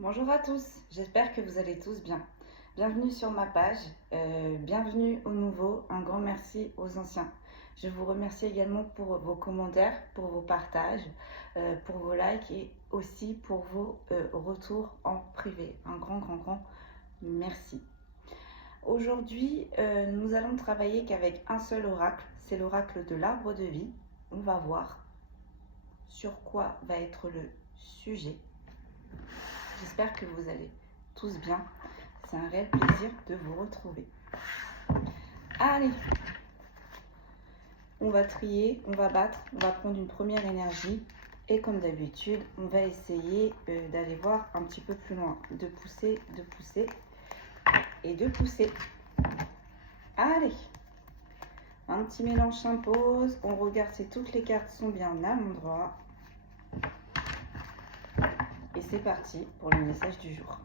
Bonjour à tous, j'espère que vous allez tous bien. Bienvenue sur ma page, bienvenue aux nouveaux, un grand merci aux anciens. Je vous remercie également pour vos commentaires, pour vos partages, pour vos likes et aussi pour vos retours en privé. Un grand merci. Aujourd'hui, nous allons travailler qu'avec un seul oracle, c'est l'oracle de l'arbre de vie. On va voir sur quoi va être le sujet. J'espère que vous allez tous bien. C'est un réel plaisir de vous retrouver. Allez, on va trier, on va battre, on va prendre une première énergie. Et comme d'habitude, on va essayer d'aller voir un petit peu plus loin. De pousser et de pousser. Allez, un petit mélange s'impose. On regarde si toutes les cartes sont bien à l'endroit. Et c'est parti pour le message du jour.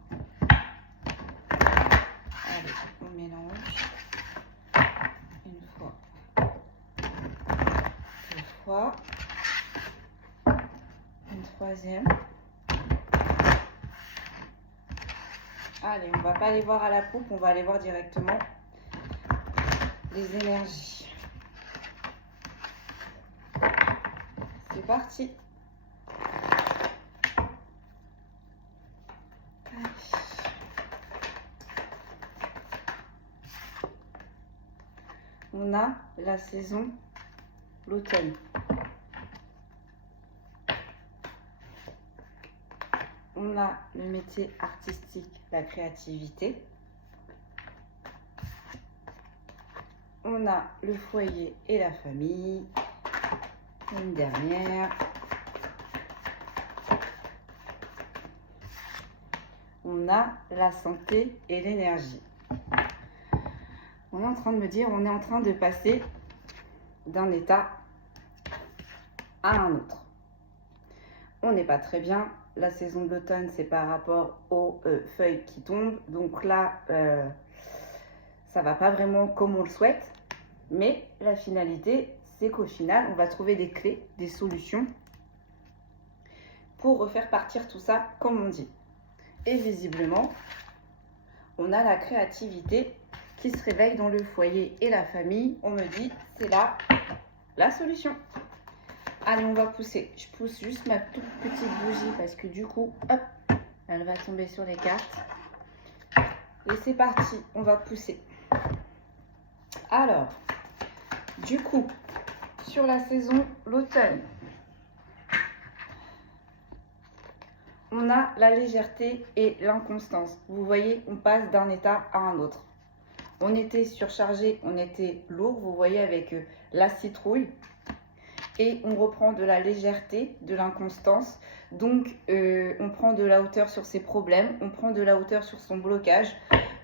Allez, on mélange. Une fois. Deux fois. Une troisième. Allez, on va pas aller voir à la poupe, on va aller voir directement les énergies. C'est parti. On a la saison, l'automne. On a le métier artistique, la créativité. On a le foyer et la famille. Une dernière. On a la santé et l'énergie. On est en train de me dire, on est en train de passer d'un état à un autre. On n'est pas très bien. La saison de l'automne, c'est par rapport aux feuilles qui tombent. Donc là, ça va pas vraiment comme on le souhaite. Mais la finalité, c'est qu'au final, on va trouver des clés, des solutions pour refaire partir tout ça, comme on dit. Et visiblement, on a la créativité qui se réveille dans le foyer et la famille. On me dit, c'est là la solution. Allez, on va pousser. Je pousse juste ma toute petite bougie parce que du coup, hop, elle va tomber sur les cartes. Et c'est parti, on va pousser. Alors, du coup, sur la saison, l'automne, on a la légèreté et l'inconstance. Vous voyez, on passe d'un état à un autre. On était surchargé, on était lourd, vous voyez, avec la citrouille. Et on reprend de la légèreté, de l'inconstance. Donc, on prend de la hauteur sur ses problèmes, on prend de la hauteur sur son blocage.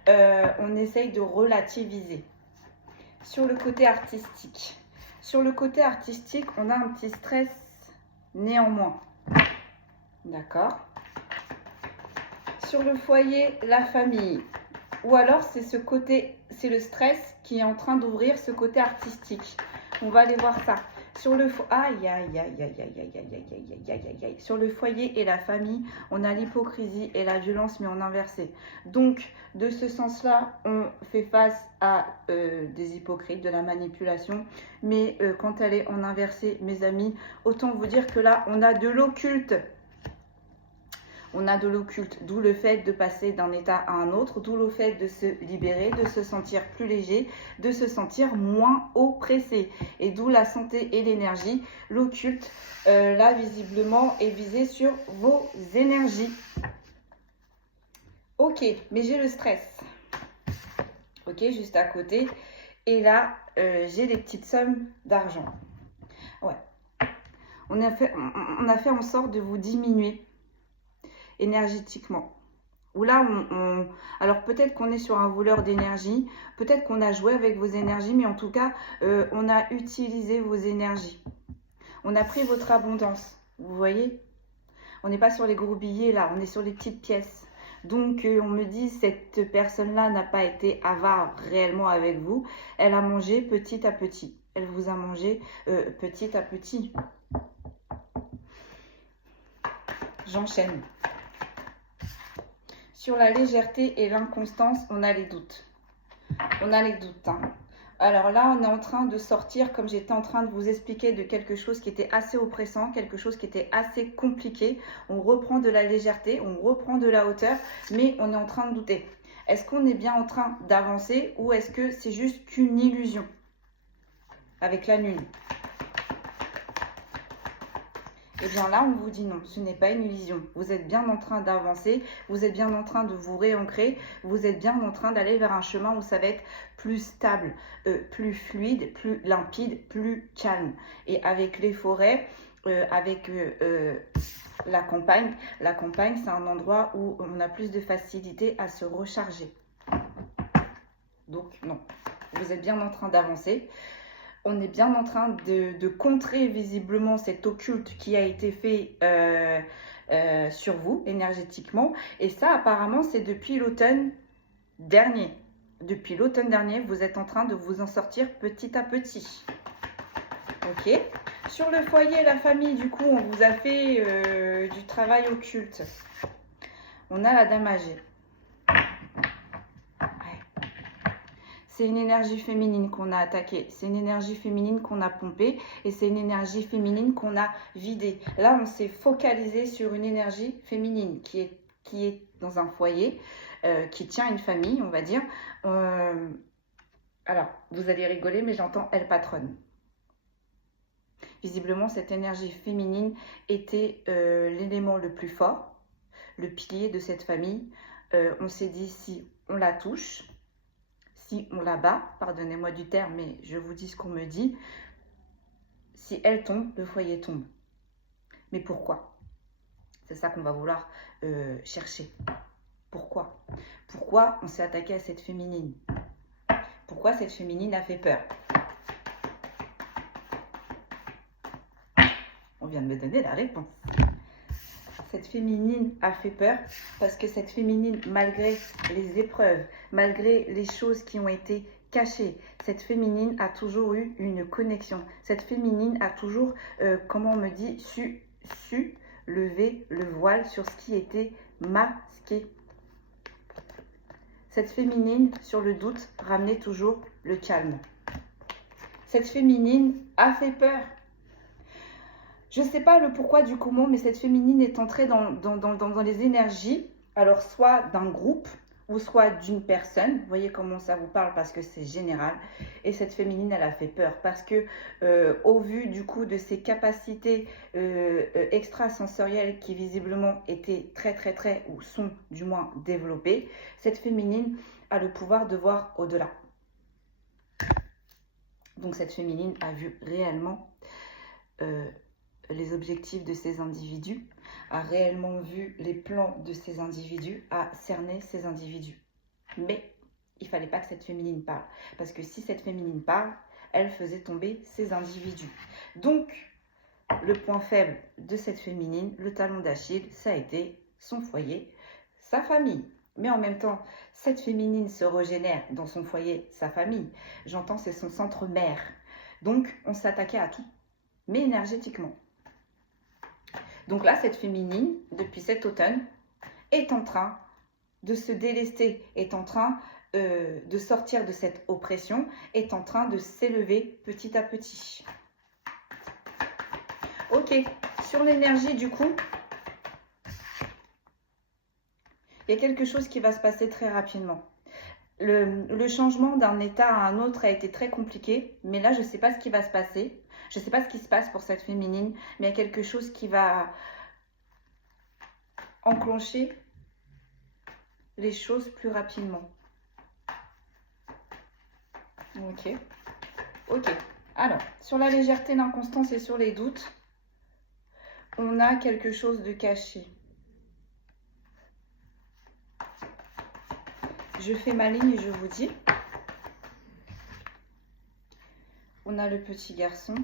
On essaye de relativiser. Sur le côté artistique. Sur le côté artistique, on a un petit stress néanmoins. D'accord ? Sur le foyer, la famille. Ou alors, c'est ce côté, c'est le stress qui est en train d'ouvrir ce côté artistique. On va aller voir ça. Sur le Sur le foyer et la famille, on a l'hypocrisie et la violence, mais en inversé. Donc, de ce sens-là, on fait face à des hypocrites, de la manipulation. Mais quand elle est en inversé, mes amis, autant vous dire que là, on a de l'occulte. On a de l'occulte, d'où le fait de passer d'un état à un autre, d'où le fait de se libérer, de se sentir plus léger, de se sentir moins oppressé. Et d'où la santé et l'énergie. L'occulte, là, visiblement, est visé sur vos énergies. Ok, mais j'ai le stress. Ok, juste à côté. Et là, j'ai des petites sommes d'argent. Ouais. On a fait en sorte de vous diminuer énergétiquement. Ou là, alors peut-être qu'on est sur un voleur d'énergie, peut-être qu'on a joué avec vos énergies, mais en tout cas, on a utilisé vos énergies. On a pris votre abondance, vous voyez ? On n'est pas sur les gros billets là, on est sur les petites pièces. Donc, on me dit, cette personne-là n'a pas été avare réellement avec vous. Elle a mangé petit à petit. Elle vous a mangé petit à petit. J'enchaîne. Sur la légèreté et l'inconstance, on a les doutes. On a les doutes. Hein. Alors là, on est en train de sortir, comme j'étais en train de vous expliquer, de quelque chose qui était assez oppressant, quelque chose qui était assez compliqué. On reprend de la légèreté, on reprend de la hauteur, mais on est en train de douter. Est-ce qu'on est bien en train d'avancer ou est-ce que c'est juste qu'une illusion avec la lune? Et bien là, on vous dit non, ce n'est pas une illusion. Vous êtes bien en train d'avancer, vous êtes bien en train de vous réancrer, vous êtes bien en train d'aller vers un chemin où ça va être plus stable, plus fluide, plus limpide, plus calme. Et avec les forêts, avec la campagne, c'est un endroit où on a plus de facilité à se recharger. Donc non, vous êtes bien en train d'avancer. On est bien en train de contrer visiblement cet occulte qui a été fait sur vous énergétiquement. Et ça, apparemment, c'est depuis l'automne dernier. Depuis l'automne dernier, vous êtes en train de vous en sortir petit à petit. Ok. Sur le foyer, la famille, du coup, on vous a fait du travail occulte. On a la dame âgée. C'est une énergie féminine qu'on a attaquée, c'est une énergie féminine qu'on a pompée et c'est une énergie féminine qu'on a vidée. Là, on s'est focalisé sur une énergie féminine qui est dans un foyer, qui tient une famille, on va dire. Alors, vous allez rigoler, mais j'entends elle patronne. Visiblement, cette énergie féminine était l'élément le plus fort, le pilier de cette famille. On s'est dit, si on la touche, si on la bat, pardonnez-moi du terme, mais je vous dis ce qu'on me dit, si elle tombe, le foyer tombe. Mais pourquoi? C'est ça qu'on va vouloir chercher. Pourquoi? Pourquoi on s'est attaqué à cette féminine? Pourquoi cette féminine a fait peur? On vient de me donner la réponse. Cette féminine a fait peur parce que cette féminine, malgré les épreuves, malgré les choses qui ont été cachées, cette féminine a toujours eu une connexion. Cette féminine a toujours, comment on me dit, su lever le voile sur ce qui était masqué. Cette féminine, sur le doute, ramenait toujours le calme. Cette féminine a fait peur. Je ne sais pas le pourquoi du comment, mais cette féminine est entrée dans les énergies, alors soit d'un groupe ou soit d'une personne. Vous voyez comment ça vous parle parce que c'est général. Et cette féminine, elle a fait peur parce que au vu du coup de ses capacités extrasensorielles qui visiblement étaient très ou sont du moins développées, cette féminine a le pouvoir de voir au-delà. Donc cette féminine a vu réellement les objectifs de ces individus, a réellement vu les plans de ces individus, a cerné ces individus. Mais il ne fallait pas que cette féminine parle. Parce que si cette féminine parle, elle faisait tomber ces individus. Donc, le point faible de cette féminine, le talon d'Achille, ça a été son foyer, sa famille. Mais en même temps, cette féminine se régénère dans son foyer, sa famille. J'entends, c'est son centre mère. Donc, on s'attaquait à tout, mais énergétiquement. Donc là, cette féminine, depuis cet automne, est en train de se délester, est en train de sortir de cette oppression, est en train de s'élever petit à petit. Ok, sur l'énergie du coup, il y a quelque chose qui va se passer très rapidement. Le changement d'un état à un autre a été très compliqué, mais là, je ne sais pas ce qui va se passer. Je ne sais pas ce qui se passe pour cette féminine, mais il y a quelque chose qui va enclencher les choses plus rapidement. Ok. Alors, sur la légèreté, l'inconstance et sur les doutes, on a quelque chose de caché. Je fais ma ligne et je vous dis. On a le petit garçon.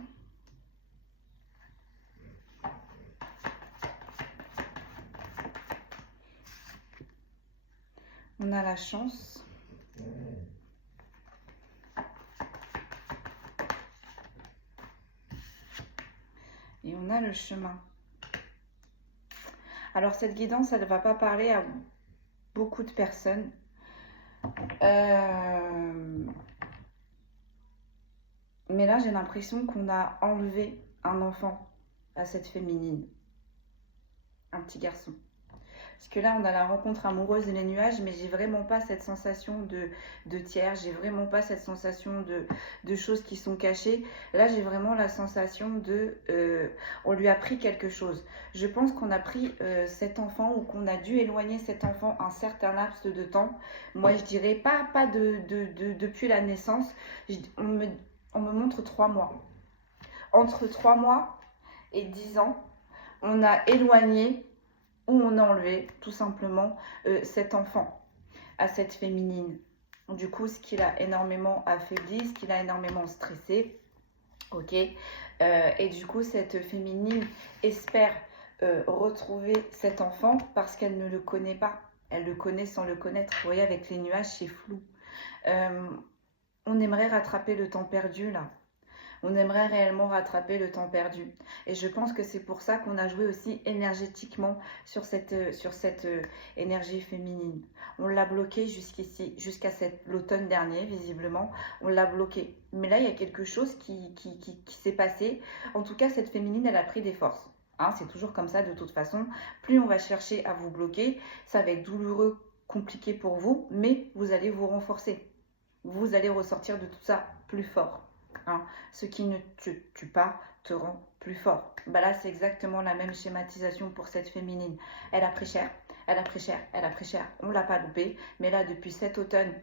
On a la chance. Et on a le chemin. Alors cette guidance, elle ne va pas parler à vous. beaucoup de personnes. Mais là, j'ai l'impression qu'on a enlevé un enfant à cette féminine, un petit garçon. Parce que là, on a la rencontre amoureuse et les nuages, mais j'ai vraiment pas cette sensation de tiers, j'ai vraiment pas cette sensation de choses qui sont cachées. Là, j'ai vraiment la sensation on lui a pris quelque chose. Je pense qu'on a pris cet enfant ou qu'on a dû éloigner cet enfant un certain laps de temps. Moi, je dirais pas depuis la naissance. On me montre 3 mois. Entre 3 mois et 10 ans, on a éloigné ou on a enlevé tout simplement cet enfant à cette féminine. Du coup, ce qui l'a énormément affaibli, ce qui l'a énormément stressé. Ok. Et du coup, cette féminine espère retrouver cet enfant parce qu'elle ne le connaît pas. Elle le connaît sans le connaître. Vous voyez, avec les nuages, c'est flou. On aimerait rattraper le temps perdu là. On aimerait réellement rattraper le temps perdu. Et je pense que c'est pour ça qu'on a joué aussi énergétiquement sur cette énergie féminine. On l'a bloqué jusqu'ici, jusqu'à l'automne dernier, visiblement. On l'a bloqué. Mais là, il y a quelque chose qui s'est passé. En tout cas, cette féminine, elle a pris des forces. Hein, c'est toujours comme ça de toute façon. Plus on va chercher à vous bloquer, ça va être douloureux, compliqué pour vous, mais vous allez vous renforcer. Vous allez ressortir de tout ça plus fort. Hein. Ce qui ne te tue pas te rend plus fort. Bah là, c'est exactement la même schématisation pour cette féminine. Elle a pris cher, elle a pris cher, elle a pris cher. On ne l'a pas loupé. Mais là, depuis cet automne,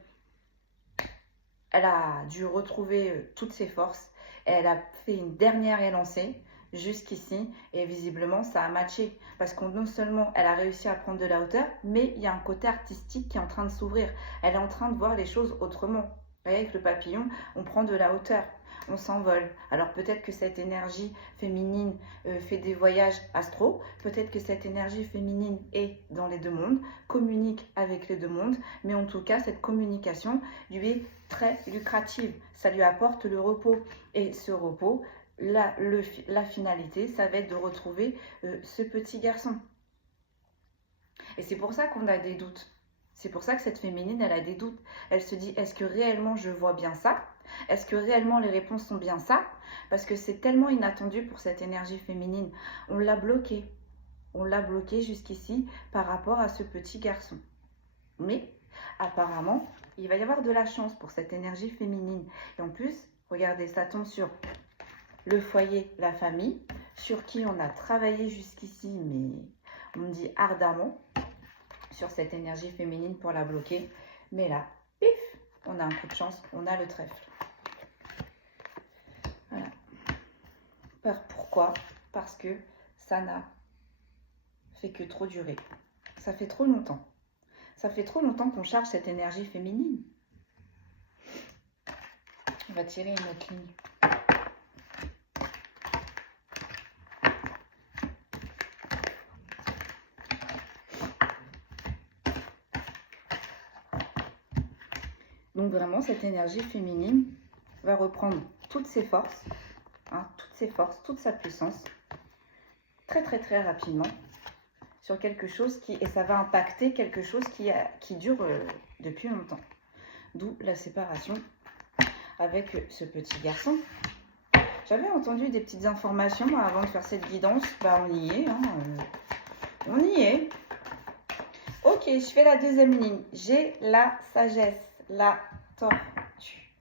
elle a dû retrouver toutes ses forces. Elle a fait une dernière élancée jusqu'ici et visiblement ça a matché parce que non seulement elle a réussi à prendre de la hauteur, mais il y a un côté artistique qui est en train de s'ouvrir. Elle est en train de voir les choses autrement. Vous voyez, avec le papillon, on prend de la hauteur, on s'envole. Alors peut-être que cette énergie féminine fait des voyages astro, peut-être que cette énergie féminine est dans les deux mondes, communique avec les deux mondes, mais en tout cas cette communication lui est très lucrative. Ça lui apporte le repos et ce repos, la finalité, ça va être de retrouver ce petit garçon. Et c'est pour ça qu'on a des doutes. C'est pour ça que cette féminine, elle a des doutes. Elle se dit, est-ce que réellement je vois bien ça? Est-ce que réellement les réponses sont bien ça? Parce que c'est tellement inattendu pour cette énergie féminine. On l'a bloqué. On l'a bloqué jusqu'ici par rapport à ce petit garçon. Mais apparemment, il va y avoir de la chance pour cette énergie féminine. Et en plus, regardez, ça tombe sur le foyer, la famille, sur qui on a travaillé jusqu'ici, mais on me dit ardemment, sur cette énergie féminine pour la bloquer. Mais là, pif, on a un coup de chance, on a le trèfle. Voilà. Pourquoi? Parce que ça n'a fait que trop durer. Ça fait trop longtemps. Ça fait trop longtemps qu'on charge cette énergie féminine. On va tirer une autre ligne. Donc vraiment, cette énergie féminine va reprendre toutes ses forces, hein, toute sa puissance, très très très rapidement, sur quelque chose et ça va impacter quelque chose qui dure depuis longtemps. D'où la séparation avec ce petit garçon. J'avais entendu des petites informations avant de faire cette guidance. Bah on y est, hein, on y est. Ok, je fais la deuxième ligne. J'ai la sagesse, la tortue.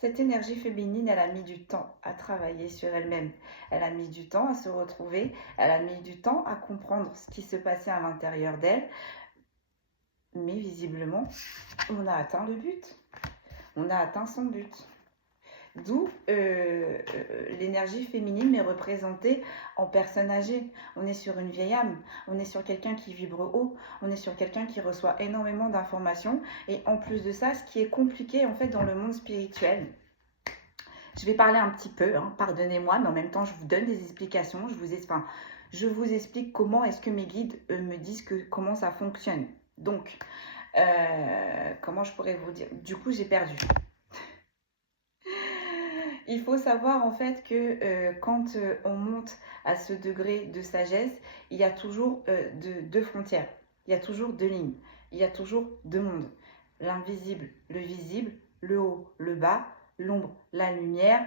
Cette énergie féminine, elle a mis du temps à travailler sur elle-même. Elle a mis du temps à se retrouver. Elle a mis du temps à comprendre ce qui se passait à l'intérieur d'elle. Mais visiblement, on a atteint le but. On a atteint son but. D'où l'énergie féminine est représentée en personne âgée. On est sur une vieille âme, on est sur quelqu'un qui vibre haut, on est sur quelqu'un qui reçoit énormément d'informations. Et en plus de ça, ce qui est compliqué en fait dans le monde spirituel, je vais parler un petit peu, hein, pardonnez-moi, mais en même temps je vous donne des explications, je vous explique comment est-ce que mes guides me disent comment ça fonctionne. Donc, comment je pourrais vous dire? Du coup, j'ai perdu. Il faut savoir en fait que quand on monte à ce degré de sagesse, il y a toujours deux frontières. Il y a toujours deux lignes. Il y a toujours deux mondes. L'invisible, le visible, le haut, le bas, l'ombre, la lumière.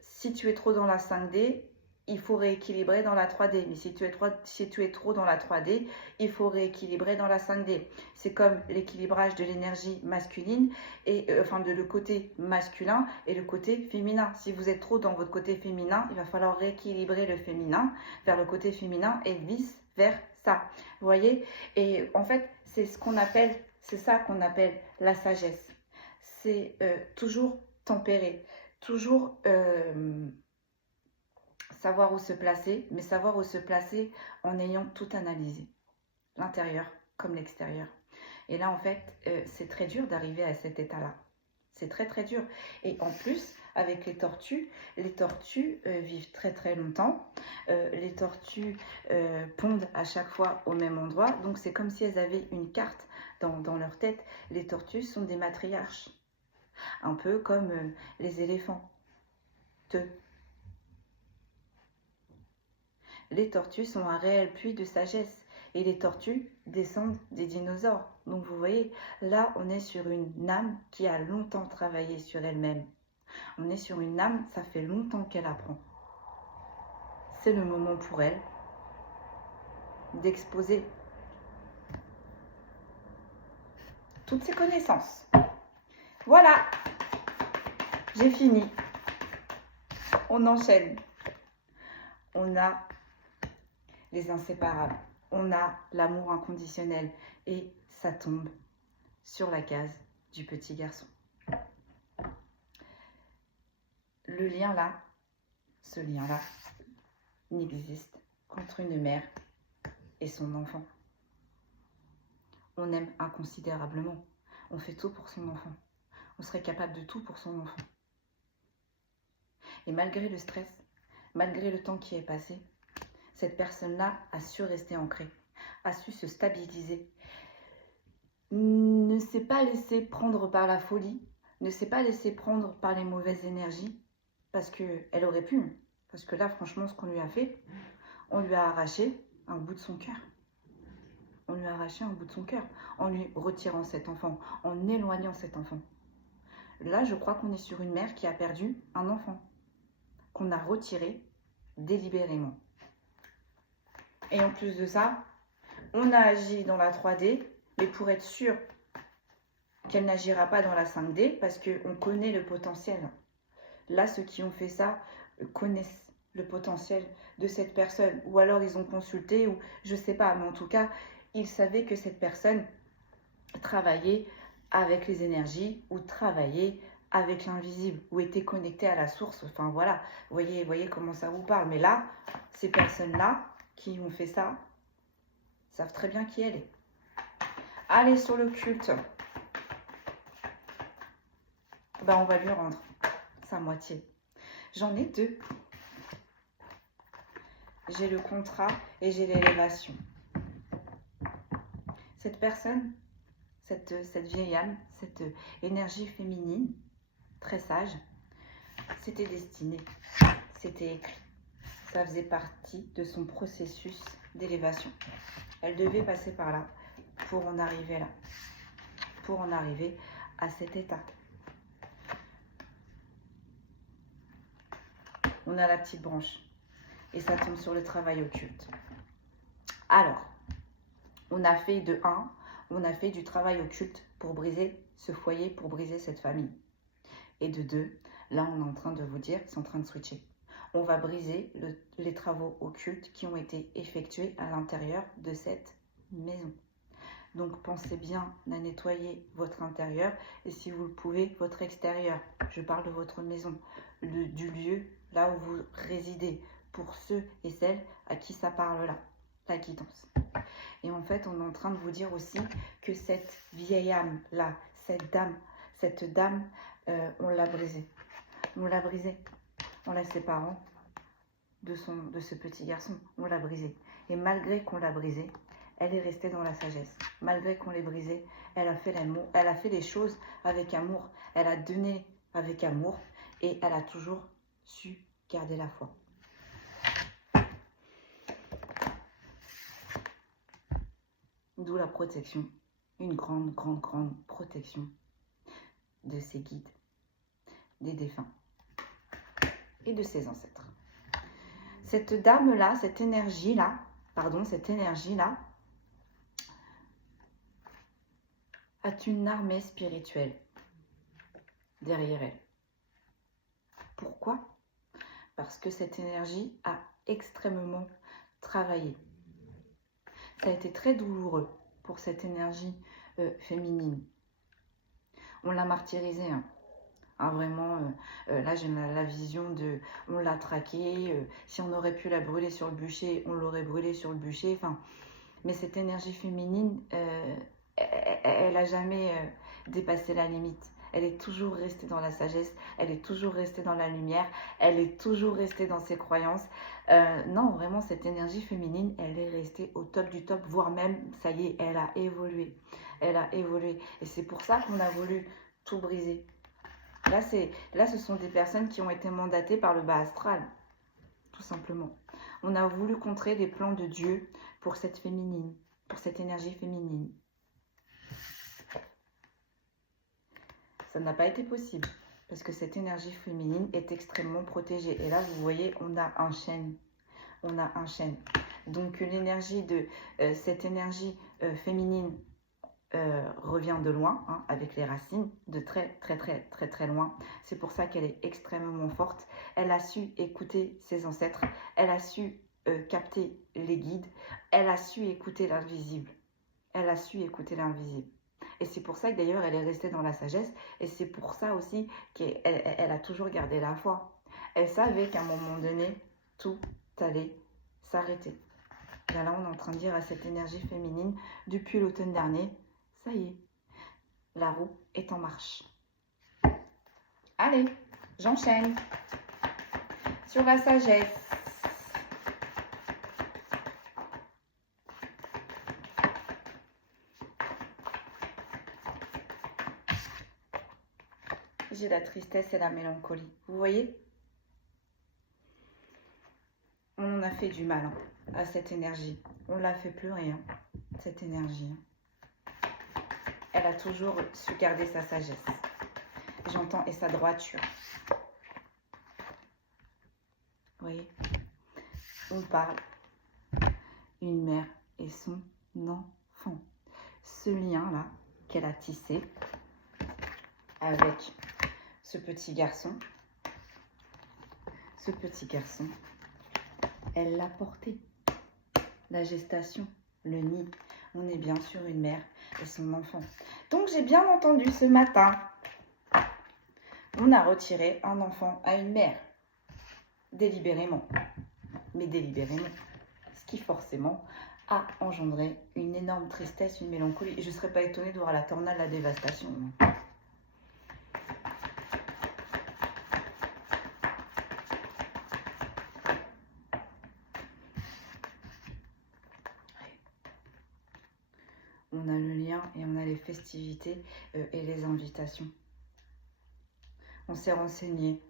Si tu es trop dans la 5D, il faut rééquilibrer dans la 3D. Mais si tu es trop dans la 3D, il faut rééquilibrer dans la 5D. C'est comme l'équilibrage de l'énergie masculine, et enfin de le côté masculin et le côté féminin. Si vous êtes trop dans votre côté féminin, il va falloir rééquilibrer le féminin vers le côté féminin et vice-versa. Vous voyez? Et en fait, c'est ça qu'on appelle la sagesse. C'est toujours tempéré. Toujours savoir où se placer, mais savoir où se placer en ayant tout analysé, l'intérieur comme l'extérieur. Et là, en fait, c'est très dur d'arriver à cet état-là. C'est très, très dur. Et en plus, avec les tortues vivent très, très longtemps. Les tortues pondent à chaque fois au même endroit. Donc, c'est comme si elles avaient une carte dans leur tête. Les tortues sont des matriarches. Un peu comme les éléphants. Les tortues sont un réel puits de sagesse. Et les tortues descendent des dinosaures. Donc vous voyez, là on est sur une âme qui a longtemps travaillé sur elle-même. On est sur une âme, ça fait longtemps qu'elle apprend. C'est le moment pour elle d'exposer toutes ses connaissances. Voilà, j'ai fini. On enchaîne. On a les inséparables. On a l'amour inconditionnel et ça tombe sur la case du petit garçon. Le lien là, ce lien-là, n'existe qu'entre une mère et son enfant. On aime inconsidérablement. On fait tout pour son enfant. On serait capable de tout pour son enfant. Et malgré le stress, malgré le temps qui est passé, cette personne-là a su rester ancrée, a su se stabiliser, ne s'est pas laissé prendre par la folie, ne s'est pas laissé prendre par les mauvaises énergies, parce qu'elle aurait pu. Parce que là, franchement, ce qu'on lui a fait, on lui a arraché un bout de son cœur. On lui a arraché un bout de son cœur, en lui retirant cet enfant, en éloignant cet enfant. Là, je crois qu'on est sur une mère qui a perdu un enfant, qu'on a retiré délibérément. Et en plus de ça, on a agi dans la 3D, mais pour être sûr qu'elle n'agira pas dans la 5D, parce qu'on connaît le potentiel. Là, ceux qui ont fait ça connaissent le potentiel de cette personne. Ou alors ils ont consulté, ou je ne sais pas, mais en tout cas, ils savaient que cette personne travaillait avec les énergies, ou travaillait avec l'invisible, ou était connectée à la source. Enfin voilà, voyez comment ça vous parle. Mais là, ces personnes-là qui ont fait ça, savent très bien qui elle est. Allez, sur le culte, on va lui rendre sa moitié. J'en ai deux. J'ai le contrat et j'ai l'élévation. Cette personne, cette vieille âme, cette énergie féminine, très sage, c'était destiné, c'était écrit. Ça faisait partie de son processus d'élévation. Elle devait passer par là pour en arriver là, pour en arriver à cet état. On a la petite branche et ça tombe sur le travail occulte. Alors, on a fait de 1, on a fait du travail occulte pour briser ce foyer, pour briser cette famille. Et de 2, là on est en train de vous dire, c'est en train de switcher. On va briser les travaux occultes qui ont été effectués à l'intérieur de cette maison. Donc pensez bien à nettoyer votre intérieur et si vous le pouvez, votre extérieur. Je parle de votre maison, du lieu là où vous résidez, pour ceux et celles à qui ça parle là, la guidance. Et en fait, on est en train de vous dire aussi que cette vieille âme là, cette dame, on l'a brisée. On l'a brisée en la séparant de ce petit garçon. On l'a brisée. Et malgré qu'on l'a brisée, elle est restée dans la sagesse. Malgré qu'on l'ait brisée, elle a fait l'amour, elle a fait les choses avec amour. Elle a donné avec amour et elle a toujours su garder la foi. d'où la protection, une grande, grande, grande protection de ses guides, des défunts et de ses ancêtres. Cette dame-là, cette énergie-là, a une armée spirituelle derrière elle. Pourquoi? Parce que cette énergie a extrêmement travaillé. Ça a été très douloureux pour cette énergie féminine. On l'a martyrisée, hein. Ah, vraiment, là j'ai la vision de, on l'a traquée, si on aurait pu la brûler sur le bûcher, on l'aurait brûlée sur le bûcher, enfin, mais cette énergie féminine, elle n'a jamais dépassé la limite. Elle est toujours restée dans la sagesse, elle est toujours restée dans la lumière, elle est toujours restée dans ses croyances. Non, vraiment, cette énergie féminine, elle est restée au top du top, voire même, ça y est, elle a évolué. Elle a évolué. Et c'est pour ça qu'on a voulu tout briser. Là, ce sont des personnes qui ont été mandatées par le bas astral, tout simplement. On a voulu contrer les plans de Dieu pour cette féminine, pour cette énergie féminine. Ça n'a pas été possible, parce que cette énergie féminine est extrêmement protégée. Et là, vous voyez, on a un chêne. On a un chêne. Donc, l'énergie de cette énergie féminine revient de loin, hein, avec les racines, de très, très, très, très, très loin. C'est pour ça qu'elle est extrêmement forte. Elle a su écouter ses ancêtres. Elle a su capter les guides. Elle a su écouter l'invisible. Elle a su écouter l'invisible. Et c'est pour ça que d'ailleurs, elle est restée dans la sagesse. Et c'est pour ça aussi qu'elle a toujours gardé la foi. Elle savait qu'à un moment donné, tout allait s'arrêter. Là, on est en train de dire à cette énergie féminine, depuis l'automne dernier, ça y est, la roue est en marche. Allez, j'enchaîne sur la sagesse. J'ai la tristesse et la mélancolie. Vous voyez? On en a fait du mal, hein, à cette énergie. On ne la fait plus rien, cette énergie. Elle a toujours su garder sa sagesse. J'entends, et sa droiture. Vous voyez? On parle. Une mère et son enfant. Ce lien-là qu'elle a tissé avec ce petit garçon, elle l'a porté. La gestation, le nid. On est bien sûr une mère et son enfant. Donc j'ai bien entendu ce matin, on a retiré un enfant à une mère. Délibérément. Mais délibérément. Ce qui forcément a engendré une énorme tristesse, une mélancolie. Et je ne serais pas étonnée de voir la tornade, la dévastation. On a le lien et on a les festivités et les invitations. On s'est renseigné.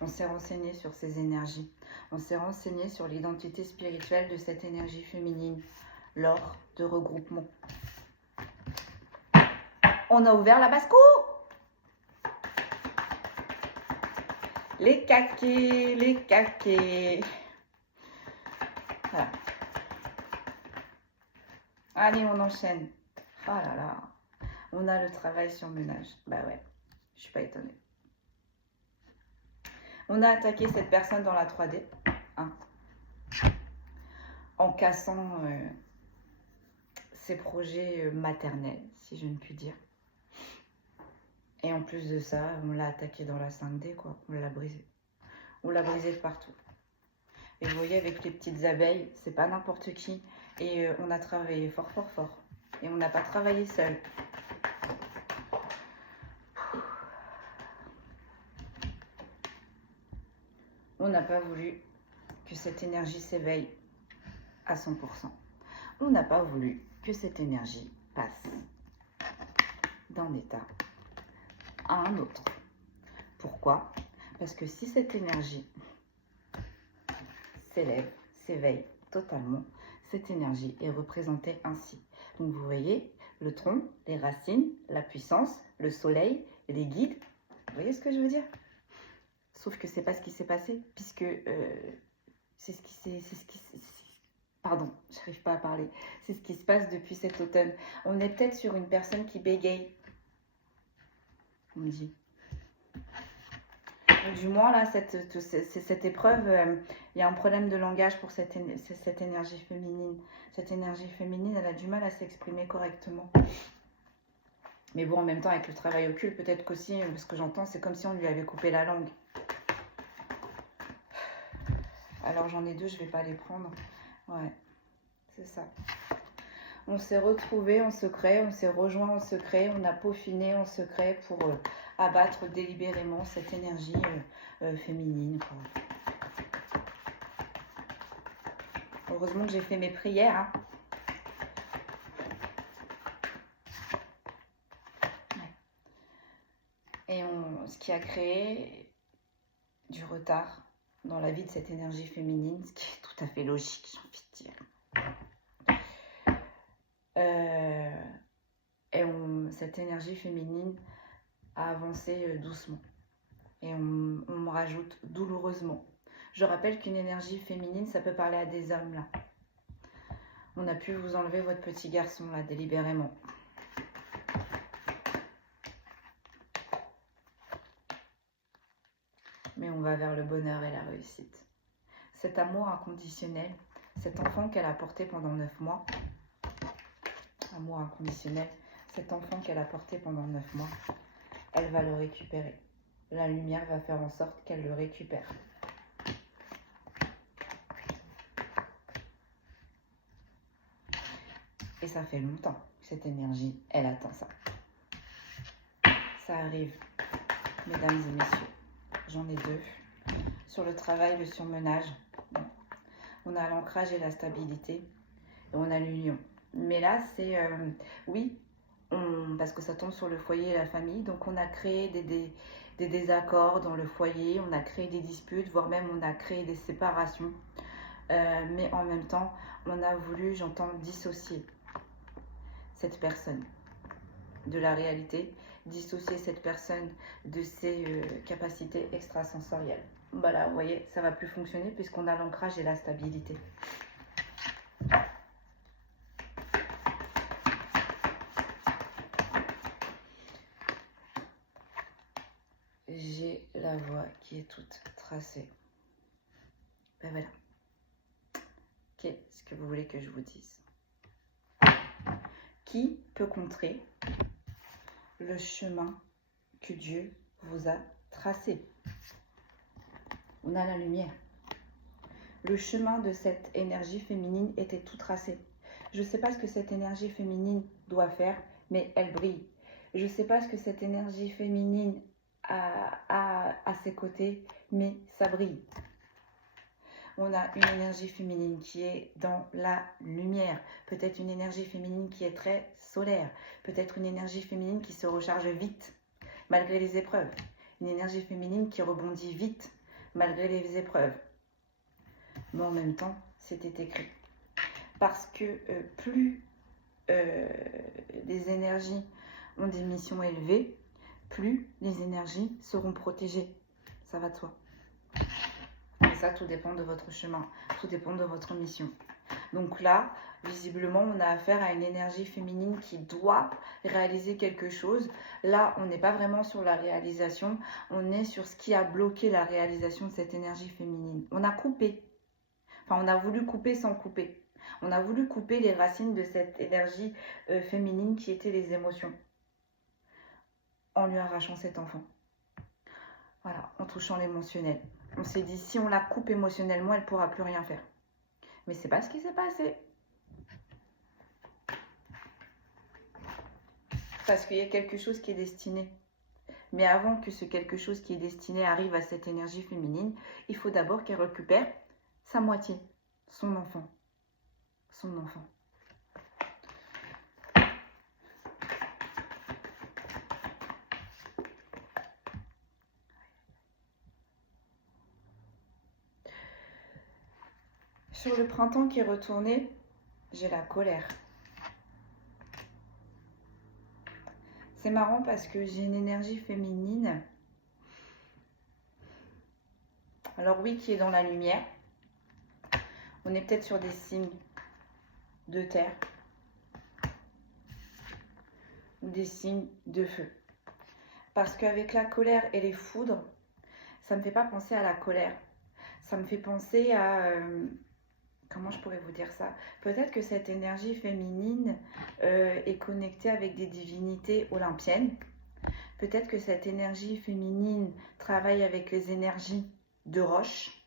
On s'est renseigné sur ces énergies. On s'est renseigné sur l'identité spirituelle de cette énergie féminine lors de regroupements. On a ouvert la basse-cour. Les caquets, les caquets. Voilà. Allez, on enchaîne. Oh là là. On a le travail sur ménage. Bah ouais, je suis pas étonnée. On a attaqué cette personne dans la 3D, hein, en cassant ses projets maternels, si je ne puis dire. Et en plus de ça, on l'a attaqué dans la 5D, quoi. On l'a brisé. On l'a brisé de partout. Et vous voyez, avec les petites abeilles, c'est pas n'importe qui. Et on a travaillé fort, fort, fort. Et on n'a pas travaillé seul. On n'a pas voulu que cette énergie s'éveille à 100%. On n'a pas voulu que cette énergie passe d'un état à un autre. Pourquoi? Parce que si cette énergie s'élève, s'éveille, totalement. Cette énergie est représentée ainsi. Donc vous voyez, le tronc, les racines, la puissance, le soleil, les guides. Vous voyez ce que je veux dire? Sauf que c'est pas ce qui s'est passé, puisque c'est ce qui pardon, j'arrive pas à parler. C'est ce qui se passe depuis cet automne. On est peut-être sur une personne qui bégaye. On me dit. Du moins, là, cette épreuve, il y a un problème de langage pour cette énergie féminine. Cette énergie féminine, elle a du mal à s'exprimer correctement. Mais bon, en même temps, avec le travail occulte, peut-être qu'aussi, ce que j'entends, c'est comme si on lui avait coupé la langue. Alors, j'en ai deux, je vais pas les prendre. Ouais, c'est ça. On s'est retrouvés en secret, on s'est rejoints en secret, on a peaufiné en secret pour abattre délibérément cette énergie féminine, quoi. Heureusement que j'ai fait mes prières. Hein. Ouais. Et ce qui a créé du retard dans la vie de cette énergie féminine, ce qui est tout à fait logique, j'ai envie de dire. Cette énergie féminine a avancé doucement. Et on me rajoute douloureusement. Je rappelle qu'une énergie féminine, ça peut parler à des hommes, là. On a pu vous enlever votre petit garçon, là, délibérément. Mais on va vers le bonheur et la réussite. Cet amour inconditionnel, cet enfant qu'elle a porté pendant 9 mois, amour inconditionnel, cet enfant qu'elle a porté pendant 9 mois, elle va le récupérer. La lumière va faire en sorte qu'elle le récupère. Et ça fait longtemps que cette énergie, elle attend ça. Ça arrive, mesdames et messieurs. J'en ai deux. Sur le travail, le surmenage, on a l'ancrage et la stabilité. Et on a l'union. Mais là, c'est... oui, parce que ça tombe sur le foyer et la famille. Donc, on a créé des désaccords dans le foyer. On a créé des disputes, voire même on a créé des séparations. Mais en même temps, on a voulu, j'entends, dissocier cette personne de la réalité, dissocier cette personne de ses capacités extrasensorielles. Voilà, vous voyez, ça va plus fonctionner puisqu'on a l'ancrage et la stabilité. J'ai la voie qui est toute tracée. Ben voilà. Qu'est-ce que vous voulez que je vous dise? Qui peut contrer le chemin que Dieu vous a tracé? On a la lumière. Le chemin de cette énergie féminine était tout tracé. Je ne sais pas ce que cette énergie féminine doit faire, mais elle brille. Je ne sais pas ce que cette énergie féminine a à ses côtés, mais ça brille. On a une énergie féminine qui est dans la lumière. Peut-être une énergie féminine qui est très solaire. Peut-être une énergie féminine qui se recharge vite, malgré les épreuves. Une énergie féminine qui rebondit vite, malgré les épreuves. Mais en même temps, c'était écrit. Parce que plus les énergies ont des missions élevées, plus les énergies seront protégées. Ça va de soi. Et ça, tout dépend de votre chemin, tout dépend de votre mission. Donc là, visiblement, on a affaire à une énergie féminine qui doit réaliser quelque chose. Là, on n'est pas vraiment sur la réalisation, on est sur ce qui a bloqué la réalisation de cette énergie féminine. On a coupé. Enfin, on a voulu couper sans couper. On a voulu couper les racines de cette énergie féminine qui étaient les émotions. En lui arrachant cet enfant. Voilà, en touchant l'émotionnel. On s'est dit, si on la coupe émotionnellement, elle ne pourra plus rien faire. Mais c'est pas ce qui s'est passé. Parce qu'il y a quelque chose qui est destiné. Mais avant que ce quelque chose qui est destiné arrive à cette énergie féminine, il faut d'abord qu'elle récupère sa moitié, son enfant. Son enfant. Sur le printemps qui est retourné, j'ai la colère. C'est marrant parce que j'ai une énergie féminine. Alors oui, qui est dans la lumière. On est peut-être sur des signes de terre ou des signes de feu. Parce qu'avec la colère et les foudres, ça ne me fait pas penser à la colère. Ça me fait penser à... comment je pourrais vous dire ça? Peut-être que cette énergie féminine est connectée avec des divinités olympiennes. Peut-être que cette énergie féminine travaille avec les énergies de roche,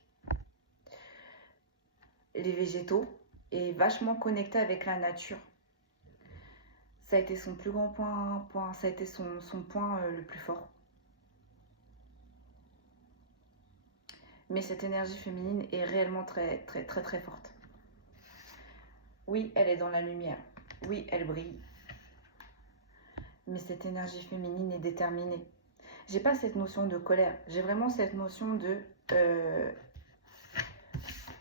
les végétaux, et vachement connectée avec la nature. Ça a été son plus grand point, ça a été son point le plus fort. Mais cette énergie féminine est réellement très, très, très, très forte. Oui, elle est dans la lumière. Oui, elle brille. Mais cette énergie féminine est déterminée. J'ai pas cette notion de colère. J'ai vraiment cette notion de...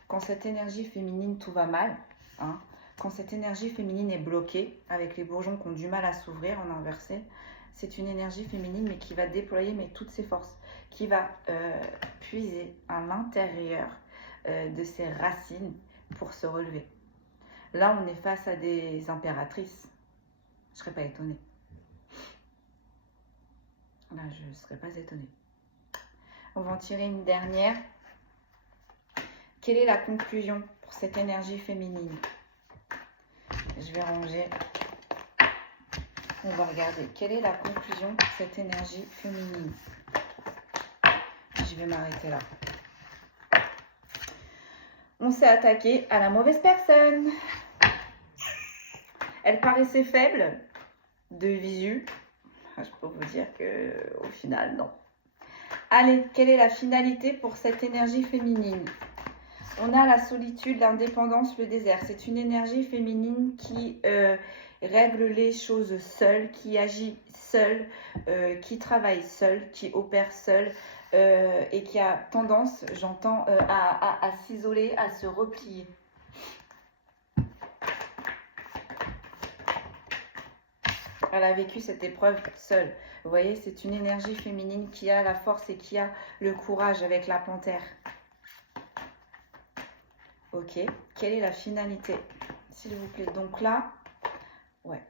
quand cette énergie féminine, tout va mal, hein, quand cette énergie féminine est bloquée, avec les bourgeons qui ont du mal à s'ouvrir en inversé, c'est une énergie féminine, mais qui va déployer toutes ses forces, qui va puiser à l'intérieur de ses racines pour se relever. Là, on est face à des impératrices. Je ne serais pas étonnée. Là, je ne serais pas étonnée. On va en tirer une dernière. Quelle est la conclusion pour cette énergie féminine? Je vais ranger. On va regarder. Quelle est la conclusion pour cette énergie féminine? Je vais m'arrêter là. On s'est attaqué à la mauvaise personne. Elle paraissait faible de visu. Je peux vous dire qu'au final, non. Allez, quelle est la finalité pour cette énergie féminine? On a la solitude, l'indépendance, le désert. C'est une énergie féminine qui règle les choses seule, qui agit seule, qui travaille seule, qui opère seule et qui a tendance, j'entends, à s'isoler, à se replier. Elle a vécu cette épreuve seule. Vous voyez, c'est une énergie féminine qui a la force et qui a le courage avec la panthère. Ok, quelle est la finalité? S'il vous plaît. Donc là, ouais.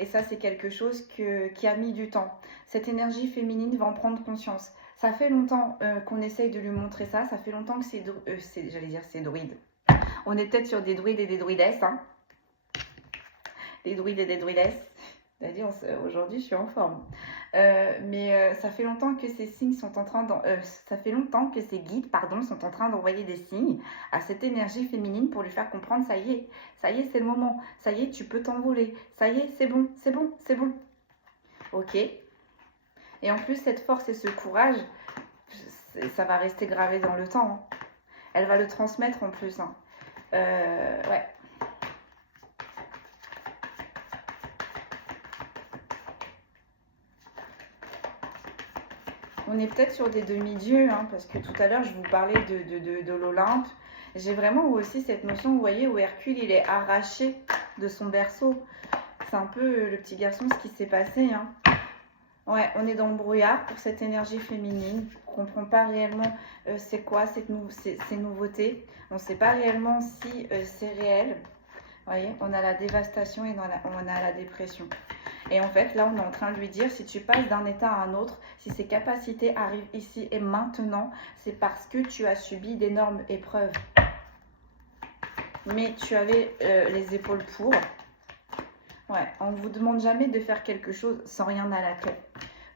Et ça, c'est quelque chose qui a mis du temps. Cette énergie féminine va en prendre conscience. Ça fait longtemps qu'on essaye de lui montrer ça. Ça fait longtemps que j'allais dire c'est druide. On est peut-être sur des druides et des druidesses. Hein. Des druides et des druidesses. C'est-à-dire, aujourd'hui, je suis en forme. Mais ça fait longtemps que ces signes sont en train ça fait longtemps que ces guides, sont en train d'envoyer des signes à cette énergie féminine pour lui faire comprendre, ça y est, c'est le moment. Ça y est, tu peux t'envoler. Ça y est, c'est bon, c'est bon, c'est bon. Ok. Et en plus, cette force et ce courage, ça va rester gravé dans le temps. Hein. Elle va le transmettre en plus. Hein. Ouais. On est peut-être sur des demi-dieux, hein, parce que tout à l'heure, je vous parlais de l'Olympe. J'ai vraiment aussi cette notion, vous voyez, où Hercule, il est arraché de son berceau. C'est un peu le petit garçon, ce qui s'est passé. Hein. Ouais, on est dans le brouillard pour cette énergie féminine. On ne comprend pas réellement c'est quoi ces nouveautés. On ne sait pas réellement si c'est réel. Vous voyez, on a la dévastation et on a la dépression. Et en fait, là, on est en train de lui dire, si tu passes d'un état à un autre, si ces capacités arrivent ici et maintenant, c'est parce que tu as subi d'énormes épreuves. Mais tu avais les épaules pour. Ouais, on ne vous demande jamais de faire quelque chose sans rien à la clé.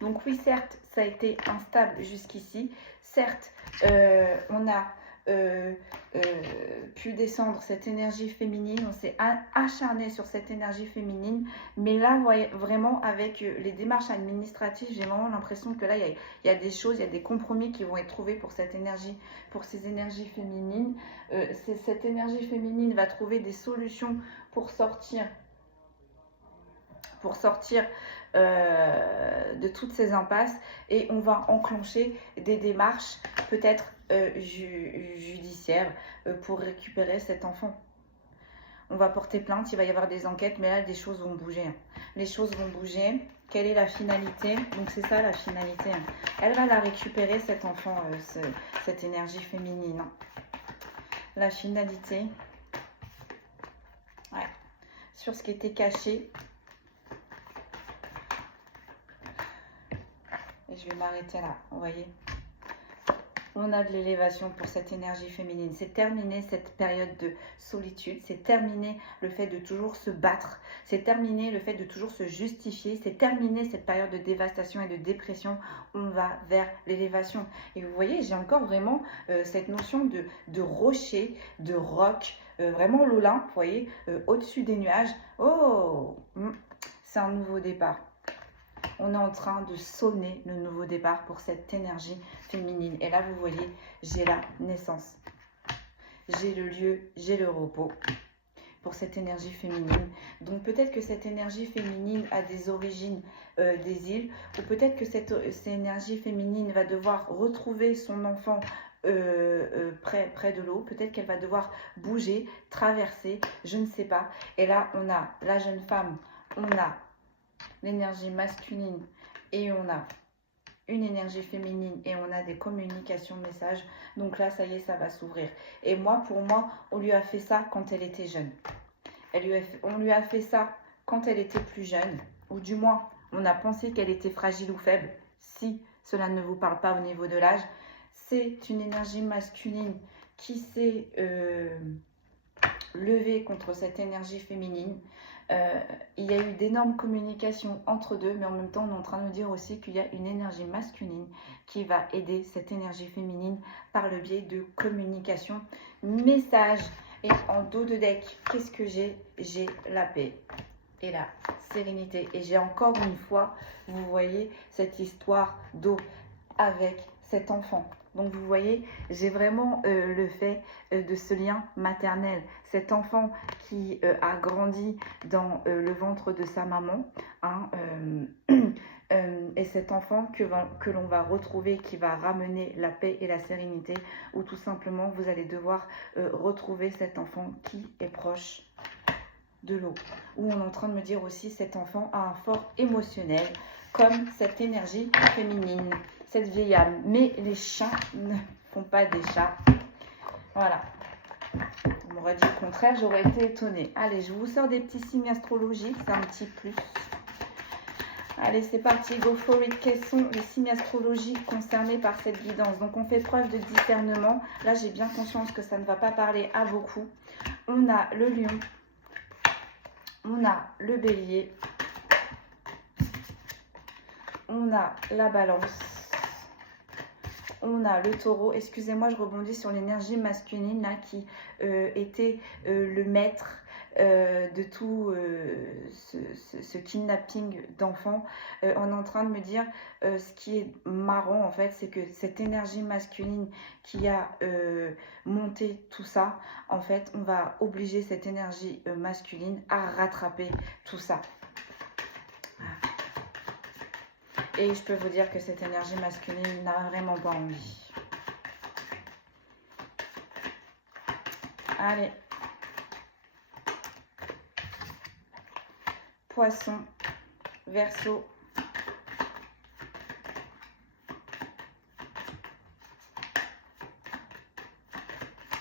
Donc oui, certes, ça a été instable jusqu'ici. Certes, on a pu descendre cette énergie féminine, on s'est acharné sur cette énergie féminine, mais là, vraiment, avec les démarches administratives, j'ai vraiment l'impression que là, il y a des choses, il y a des compromis qui vont être trouvés pour cette énergie, pour ces énergies féminines. Cette énergie féminine va trouver des solutions pour sortir de toutes ces impasses et on va enclencher des démarches peut-être judiciaire pour récupérer cet enfant. On va porter plainte, il va y avoir des enquêtes, mais là, des choses vont bouger. Hein. Les choses vont bouger. Quelle est la finalité? Donc, c'est ça la finalité. Hein. Elle va la récupérer, cet enfant, cette énergie féminine. Hein. La finalité, ouais, sur ce qui était caché. Et je vais m'arrêter là, vous voyez. On a de l'élévation pour cette énergie féminine. C'est terminé cette période de solitude. C'est terminé le fait de toujours se battre. C'est terminé le fait de toujours se justifier. C'est terminé cette période de dévastation et de dépression. On va vers l'élévation. Et vous voyez, j'ai encore vraiment cette notion de rocher, de roc, vraiment l'Olympe, vous voyez, au-dessus des nuages. Oh, c'est un nouveau départ. On est en train de sonner le nouveau départ pour cette énergie féminine. Et là, vous voyez, j'ai la naissance. J'ai le lieu, j'ai le repos pour cette énergie féminine. Donc peut-être que cette énergie féminine a des origines des îles, ou peut-être que cette énergie féminine va devoir retrouver son enfant près de l'eau. Peut-être qu'elle va devoir bouger, traverser, je ne sais pas. Et là, on a la jeune femme, on a l'énergie masculine et on a une énergie féminine et on a des communications messages. Donc là, ça y est, ça va s'ouvrir. Et moi, pour moi, on lui a fait ça quand elle était jeune. On lui a fait ça quand elle était plus jeune. Ou du moins, on a pensé qu'elle était fragile ou faible. Si cela ne vous parle pas au niveau de l'âge, c'est une énergie masculine qui s'est levée contre cette énergie féminine. Il y a eu d'énormes communications entre deux, mais en même temps, on est en train de nous dire aussi qu'il y a une énergie masculine qui va aider cette énergie féminine par le biais de communication, message. Et en dos de deck, qu'est-ce que j'ai? J'ai la paix et la sérénité. Et j'ai encore une fois, vous voyez, cette histoire d'eau avec cet enfant. Donc vous voyez, j'ai vraiment le fait de ce lien maternel. Cet enfant qui a grandi dans le ventre de sa maman, hein, et cet enfant que l'on va retrouver, qui va ramener la paix et la sérénité, ou tout simplement vous allez devoir retrouver cet enfant qui est proche de l'eau. Où on est en train de me dire aussi, cet enfant a un fort émotionnel, comme cette énergie féminine, cette vieille âme. Mais les chats ne font pas des chats. Voilà. On m'aurait dit le contraire, j'aurais été étonnée. Allez, je vous sors des petits signes astrologiques, c'est un petit plus. Allez, c'est parti, go for it. Quels sont les signes astrologiques concernés par cette guidance? Donc, on fait preuve de discernement. Là, j'ai bien conscience que ça ne va pas parler à beaucoup. On a le lion. On a le bélier. On a la balance. On a le taureau. Excusez-moi, je rebondis sur l'énergie masculine là qui était le maître de tout ce kidnapping d'enfants. On est en train de me dire, ce qui est marrant en fait, c'est que cette énergie masculine qui a monté tout ça, en fait, on va obliger cette énergie masculine à rattraper tout ça. Et je peux vous dire que cette énergie masculine n'a vraiment pas envie. Allez. Poisson, Verseau.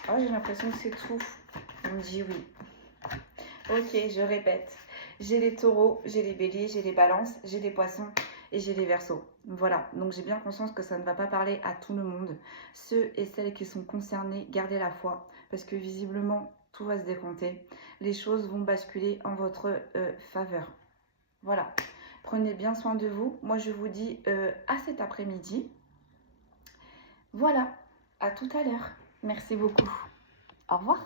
Oh, j'ai l'impression que c'est tout. On me dit oui. Ok, je répète. J'ai les taureaux, j'ai les béliers, j'ai les balances, j'ai les poissons et j'ai les verseaux. Voilà, donc j'ai bien conscience que ça ne va pas parler à tout le monde. Ceux et celles qui sont concernés, gardez la foi, parce que visiblement, tout va se décompter. Les choses vont basculer en votre faveur. Voilà, prenez bien soin de vous. Moi, je vous dis à cet après-midi. Voilà, à tout à l'heure. Merci beaucoup. Au revoir.